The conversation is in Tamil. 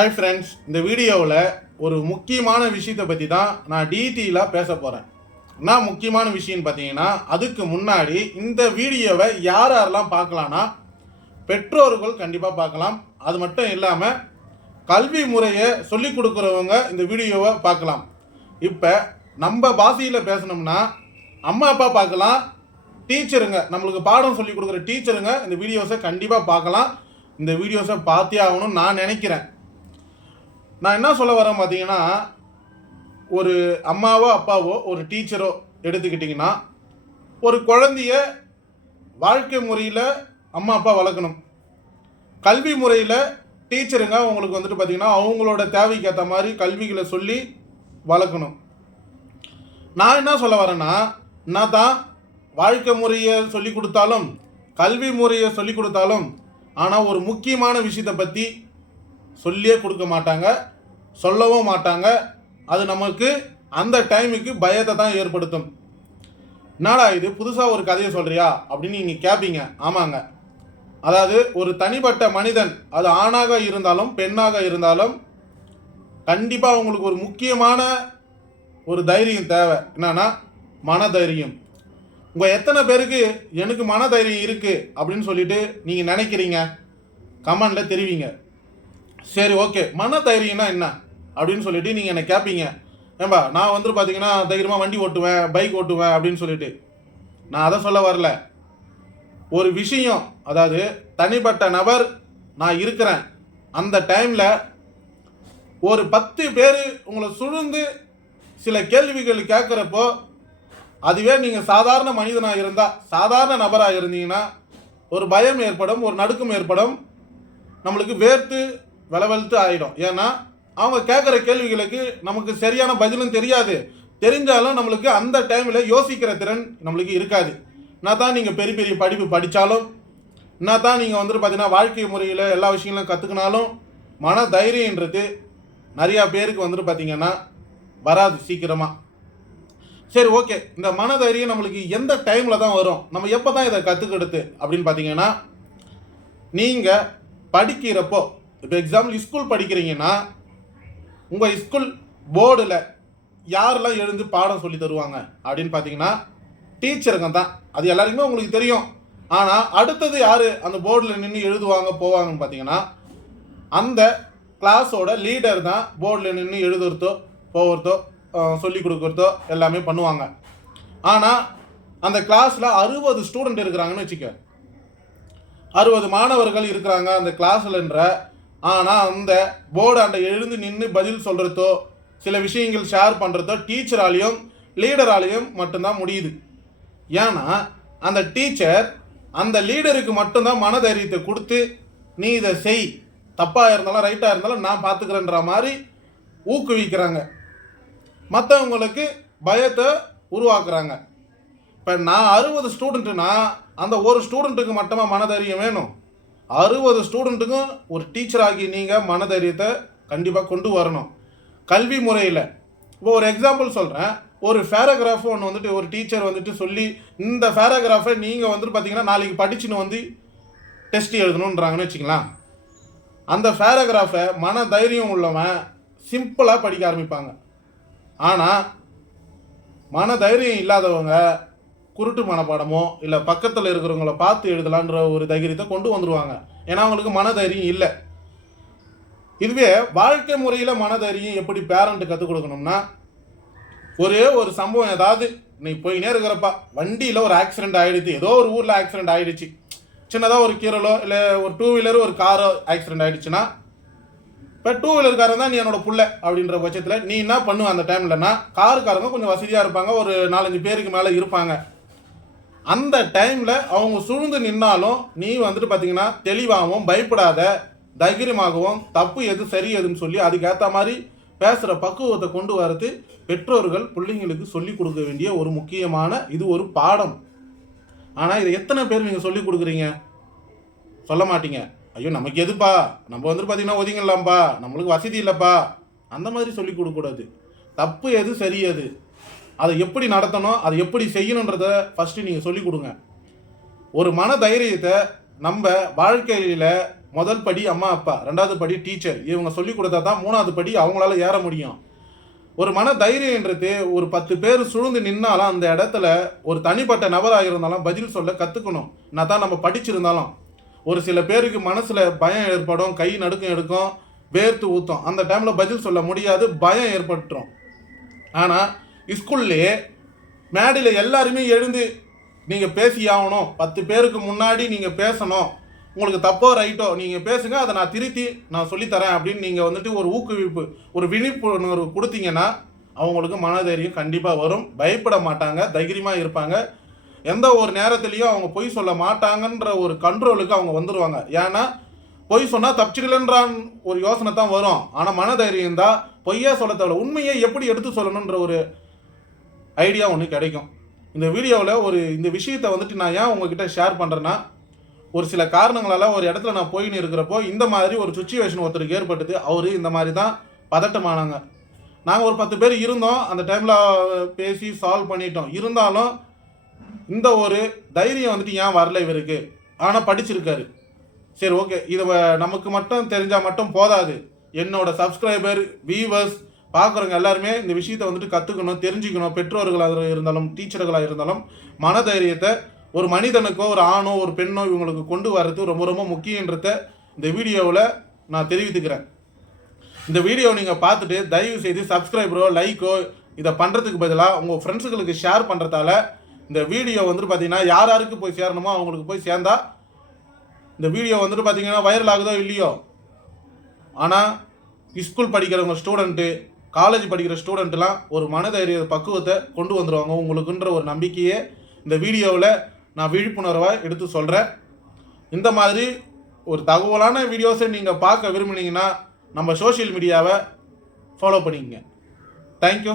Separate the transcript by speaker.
Speaker 1: ஹாய் ஃப்ரெண்ட்ஸ் இந்த வீடியோவில் ஒரு முக்கியமான விஷயத்தை பற்றி தான் நான் டீட்டெயிலாக பேச போகிறேன் என்ன முக்கியமான விஷயம்னு பார்த்தீங்கன்னா அதுக்கு முன்னாடி இந்த வீடியோவை யார் யாரெல்லாம் பார்க்கலான்னா பெற்றோர்கள் கண்டிப்பாக பார்க்கலாம். அது மட்டும் இல்லாமல் கல்வி முறையை சொல்லிக் கொடுக்குறவங்க இந்த வீடியோவை பார்க்கலாம். இப்போ நம்ம பாஷையில் பேசணும்னா அம்மா அப்பா பார்க்கலாம். டீச்சருங்க நம்மளுக்கு பாடம் சொல்லி கொடுக்குற டீச்சருங்க இந்த வீடியோஸை கண்டிப்பாக பார்க்கலாம். இந்த வீடியோஸை பார்த்தே ஆகணும்னு நான் நினைக்கிறேன். நான் என்ன சொல்ல வரேன் பார்த்தீங்கன்னா ஒரு அம்மாவோ அப்பாவோ ஒரு டீச்சரோ எடுத்துக்கிட்டிங்கன்னா ஒரு குழந்தைய வாழ்க்கை முறையில் அம்மா அப்பா வளர்க்கணும். கல்வி முறையில் டீச்சருங்க உங்களுக்கு வந்துட்டு பார்த்தீங்கன்னா அவங்களோட தேவைக்கு ஏற்ற மாதிரி கல்விகளை சொல்லி வளர்க்கணும். நான் என்ன சொல்ல வரேன்னா நான் தான் வாழ்க்கை முறையை சொல்லி கொடுத்தாலும் கல்வி முறையை சொல்லி கொடுத்தாலும் ஆனால் ஒரு முக்கியமான விஷயத்தை பற்றி சொல்லியே கொடுக்க மாட்டாங்க சொல்லவும் மாட்டாங்க. அது நமக்கு அந்த டைமுக்கு பயத்தை தான் ஏற்படுத்தும். என்னடா இது? புதுசாக ஒரு கதையை சொல்கிறியா அப்படின்னு நீங்கள் கேட்பீங்க ஆமாங்க. அதாவது ஒரு தனிப்பட்ட மனிதன் அது ஆணாக இருந்தாலும் பெண்ணாக இருந்தாலும் கண்டிப்பாக உங்களுக்கு ஒரு முக்கியமான ஒரு தைரியம் தேவை. என்னன்னா மன தைரியம் உங்கள் எத்தனை பேருக்கு எனக்கு மன தைரியம் இருக்குது அப்படின்னு சொல்லிட்டு நீங்கள் நினைக்கிறீங்க? கமெண்டில் தெரிவிங்க. சரி ஓகே மன தைரியம்னா என்ன? அப்படின்னு சொல்லிட்டு நீங்கள் என்னை கேட்பீங்க ஏம்பா நான் வந்துட்டு பார்த்தீங்கன்னா தைரியமாக வண்டி ஓட்டுவேன் பைக் ஓட்டுவேன் அப்படின்னு சொல்லிட்டு. நான் அதை சொல்ல வரல. ஒரு விஷயம் அதாவது தனிப்பட்ட நபர் நான் இருக்கிறேன். அந்த டைமில் ஒரு பத்து பேர் உங்களை சுழ்ந்து சில கேள்விகள் கேட்குறப்போ அதுவே நீங்கள் சாதாரண மனிதனாக இருந்தால் சாதாரண நபராக இருந்தீங்கன்னா ஒரு பயம் ஏற்படும் ஒரு நடுக்கம் ஏற்படும். நம்மளுக்கு வேர்த்து விளவெழுத்து ஆகிடும் ஏன்னா அவங்க கேட்குற கேள்விகளுக்கு நமக்கு சரியான பதிலும் தெரியாது. தெரிஞ்சாலும் நம்மளுக்கு அந்த டைமில் யோசிக்கிற திறன் நம்மளுக்கு இருக்காது. நான் தான் நீங்கள் பெரிய பெரிய படிப்பு படித்தாலும் நான் தான் நீங்கள் வந்துட்டு பார்த்தீங்கன்னா வாழ்க்கை முறையில் எல்லா விஷயங்களும் கற்றுக்கினாலும் மன தைரியன்றது நிறையா பேருக்கு வந்துட்டு பார்த்தீங்கன்னா வராது சீக்கிரமாக சரி ஓகே இந்த மன தைரியம் நம்மளுக்கு எந்த டைமில் தான் வரும்? நம்ம எப்போ தான் இதை கற்றுக்கிடுது அப்படின்னு பார்த்தீங்கன்னா நீங்கள் படிக்கிறப்போ இப்போ எக்ஸாம்பிள் ஸ்கூல் படிக்கிறீங்கன்னா உங்கள் ஸ்கூல் போர்டில் யாரெல்லாம் எழுந்து பாடம் சொல்லி தருவாங்க? அப்படின்னு பார்த்தீங்கன்னா டீச்சருங்க தான். அது எல்லாருக்குமே உங்களுக்கு தெரியும். ஆனால் அடுத்தது யார் அந்த போர்டில் நின்று எழுதுவாங்க போவாங்கன்னு பார்த்தீங்கன்னா அந்த கிளாஸோட லீடர் தான் போர்டில் நின்று எழுதுறதோ போகிறதோ சொல்லி கொடுக்குறதோ எல்லாமே பண்ணுவாங்க. ஆனால் அந்த கிளாஸில் அறுபது ஸ்டூடெண்ட் இருக்கிறாங்கன்னு வச்சுக்க. அறுபது மாணவர்கள் இருக்கிறாங்க அந்த கிளாஸ்லன்ற ஆனால் அந்த போர்டு அந்த எழுந்து நின்று பதில் சொல்கிறதோ சில விஷயங்கள் ஷேர் பண்ணுறதோ டீச்சராலையும் லீடராலையும் மட்டும்தான் முடியுது. ஏன்னா அந்த டீச்சர் அந்த லீடருக்கு மட்டும்தான் மனதைரியத்தை கொடுத்து நீ இதை செய். தப்பாக இருந்தாலும் ரைட்டாக இருந்தாலும் நான் பார்த்துக்கிறேன்ற மாதிரி ஊக்குவிக்கிறாங்க. மற்றவங்களுக்கு பயத்தை உருவாக்குறாங்க. இப்போ நான் அறுபது ஸ்டூடெண்ட்டுனா அந்த ஒரு ஸ்டூடெண்ட்டுக்கு மட்டுமா மனதைரியம் வேணும்? அறுபது ஸ்டூடெண்ட்டுக்கும் ஒரு டீச்சர் ஆகி நீங்கள் மனதைரியத்தை கண்டிப்பாக கொண்டு வரணும். கல்வி முறையில். இப்போ ஒரு எக்ஸாம்பிள் சொல்கிறேன் ஒரு பேராகிராஃப் ஒன்று வந்துட்டு ஒரு டீச்சர் வந்துட்டு சொல்லி இந்த பேராகிராஃபை நீங்கள் வந்துட்டு பார்த்தீங்கன்னா நாளைக்கு படிச்சுன்னு வந்து டெஸ்ட் எழுதணுன்றாங்கன்னு வச்சுக்கலாம். அந்த பேராகிராஃபை மன தைரியம் உள்ளவன் சிம்பிளாக படிக்க ஆரம்பிப்பாங்க. ஆனால் மன தைரியம் இல்லாதவங்க குருட்டு மனப்பாடமோ இல்லை பக்கத்தில் இருக்கிறவங்கள பார்த்து எழுதலான்ற ஒரு தைரியத்தை கொண்டு வந்துடுவாங்க ஏன்னா அவங்களுக்கு மனதைரியம் இல்லை. இதுவே வாழ்க்கை முறையில் மனதைரியம் எப்படி பேரண்ட்டு கற்றுக் கொடுக்கணும்னா ஒரே ஒரு சம்பவம் ஏதாவது நீ போயினே இருக்கிறப்பா வண்டியில் ஒரு ஆக்சிடென்ட் ஆகிடுச்சு ஏதோ ஒரு ஊரில் ஆக்சிடென்ட் ஆகிடுச்சு சின்னதாக ஒரு கீரலோ இல்லை ஒரு டூ வீலர் ஒரு காரோ ஆக்சிடென்ட் ஆகிடுச்சுன்னா இப்போ டூ வீலர்காரன் தான் நீ என்னோட புள்ள அப்படின்ற பட்சத்தில் நீ என்ன பண்ணுவ அந்த டைம்லன்னா காருக்காரங்க கொஞ்சம் வசதியாக இருப்பாங்க. ஒரு நாலஞ்சு பேருக்கு மேலே இருப்பாங்க. அந்த டைமில் அவங்க சூழ்ந்து நின்னாலும் நீ வந்துட்டு பார்த்தீங்கன்னா தெளிவாகவும் பயப்படாத தைரியமாகவும் தப்பு எது சரி எதுன்னு சொல்லி அதுக்கேற்ற மாதிரி பேசுகிற பக்குவத்தை கொண்டு வரது பெற்றோர்கள் பிள்ளைங்களுக்கு சொல்லிக் கொடுக்க வேண்டிய ஒரு முக்கியமான இது ஒரு பாடம். ஆனால் இதை எத்தனை பேர் நீங்கள் சொல்லிக் கொடுக்குறீங்க? சொல்ல மாட்டீங்க. ஐயோ நமக்கு எதுப்பா? நம்ம வந்துட்டு பார்த்தீங்கன்னா ஒதுங்கலாம்ப்பா நம்மளுக்கு வசதி இல்லைப்பா. அந்த மாதிரி சொல்லிக் கொடுக்கக்கூடாது. தப்பு எது சரி எது? அதை எப்படி நடத்தணும் அதை எப்படி செய்யணுன்றத ஃபஸ்ட்டு நீங்கள் சொல்லிக் கொடுங்க. ஒரு மன தைரியத்தை நம்ம வாழ்க்கையில் முதல் படி அம்மா அப்பா ரெண்டாவது படி டீச்சர் இவங்க சொல்லி கொடுத்தா தான் மூணாவது படி அவங்களால ஏற முடியும். ஒரு மன தைரியன்றது ஒரு பத்து பேர் சுழ்ந்து நின்னாலும் அந்த இடத்துல ஒரு தனிப்பட்ட நபராக இருந்தாலும் பதில் சொல்ல கற்றுக்கணும் நான் தான் நம்ம படிச்சிருந்தாலும். ஒரு சில பேருக்கு மனசில் பயம் ஏற்படும் கை நடுக்கம் எடுக்கும் வேர்த்து ஊற்றும் அந்த டைமில் பதில் சொல்ல முடியாது பயம் ஏற்பட்டுரும். ஆனால் ஸ்கூல்லே மேடையில் எல்லாருமே எழுந்து நீங்கள் பேசி ஆகணும். பத்து பேருக்கு முன்னாடி நீங்கள் பேசணும். உங்களுக்கு தப்போ ரைட்டோ நீங்கள் பேசுங்க. அதை நான் திருத்தி நான் சொல்லித்தரேன். அப்படின்னு நீங்கள் வந்துட்டு ஒரு ஊக்குவிப்பு ஒரு விழிப்புணர்வு கொடுத்தீங்கன்னா அவங்களுக்கு மனதைரியம் கண்டிப்பாக வரும். பயப்பட மாட்டாங்க. தைரியமாக இருப்பாங்க. எந்த ஒரு நேரத்துலையும் அவங்க பொய் சொல்ல மாட்டாங்கன்ற ஒரு கண்ட்ரோலுக்கு அவங்க வந்துடுவாங்க ஏன்னா பொய் சொன்னால் தப்பிச்சிடலன்றான் ஒரு யோசனை தான் வரும். ஆனால் மனதைரியம் தான். பொய்யா சொல்ல தேவையில்ல. உண்மையை எப்படி எடுத்து சொல்லணுன்ற ஒரு ஐடியா ஒன்று கிடைக்கும். இந்த வீடியோவில் ஒரு இந்த விஷயத்தை வந்துட்டு நான் ஏன் உங்ககிட்ட ஷேர் பண்ணுறேன்னா ஒரு சில காரணங்களால் ஒரு இடத்துல நான் போயின்னு இருக்கிறப்போ இந்த மாதிரி ஒரு சுச்சுவேஷன் ஒருத்தருக்கு ஏற்பட்டது அவர் இந்த மாதிரி தான் பதட்டமானாங்க. நாங்கள் ஒரு பத்து பேர் இருந்தோம் அந்த டைமில் பேசி சால்வ் பண்ணிட்டோம். இருந்தாலும் இந்த ஒரு தைரியம் வந்துட்டு ஏன் வரல இவருக்கு? ஆனால் படிச்சிருக்காரு. சரி ஓகே இது வ- நமக்கு மட்டும் தெரிஞ்சால் மட்டும் போதாது. என்னோட சப்ஸ்கிரைபர் வியூவர்ஸ் பார்க்குறவங்க எல்லாருமே இந்த விஷயத்தை வந்துட்டு கற்றுக்கணும் தெரிஞ்சுக்கணும். பெற்றோர்களாக இருந்தாலும் டீச்சர்களாக இருந்தாலும் மனதைரியத்தை ஒரு மனிதனுக்கோ ஒரு ஆணோ ஒரு பெண்ணோ இவங்களுக்கு கொண்டு வர்றது ரொம்ப ரொம்ப முக்கியன்றத இந்த வீடியோவில் நான் தெரிவித்துக்கிறேன். இந்த வீடியோ நீங்கள் பார்த்துட்டு தயவு செய்து சப்ஸ்கிரைபரோ லைக்கோ இதை பண்ணுறதுக்கு பதிலாக உங்கள் ஃப்ரெண்ட்ஸுகளுக்கு ஷேர் பண்ணுறதால இந்த வீடியோ வந்துட்டு பார்த்தீங்கன்னா யார் யாருக்கு போய் சேரணுமோ அவங்களுக்கு போய் சேர்ந்தா இந்த வீடியோ வந்துட்டு பார்த்தீங்கன்னா வைரல் ஆகுதோ இல்லையோ? ஆனால் ஸ்கூல் படிக்கிறவங்க ஸ்டூடெண்ட்டு காலேஜ் படிக்கிற ஸ்டூடெண்ட்லாம் ஒரு மனதைரிய பக்குவத்தை கொண்டு வந்துடுவாங்க உங்களுக்குன்ற ஒரு நம்பிக்கையே இந்த வீடியோவில் நான் விழிப்புணர்வாக எடுத்து சொல்கிறேன் இந்த மாதிரி ஒரு தகவலான வீடியோஸை நீங்கள் பார்க்க விரும்புனீங்கன்னா நம்ம சோஷியல் மீடியாவை ஃபாலோ பண்ணிக்கங்க. தேங்க்யூ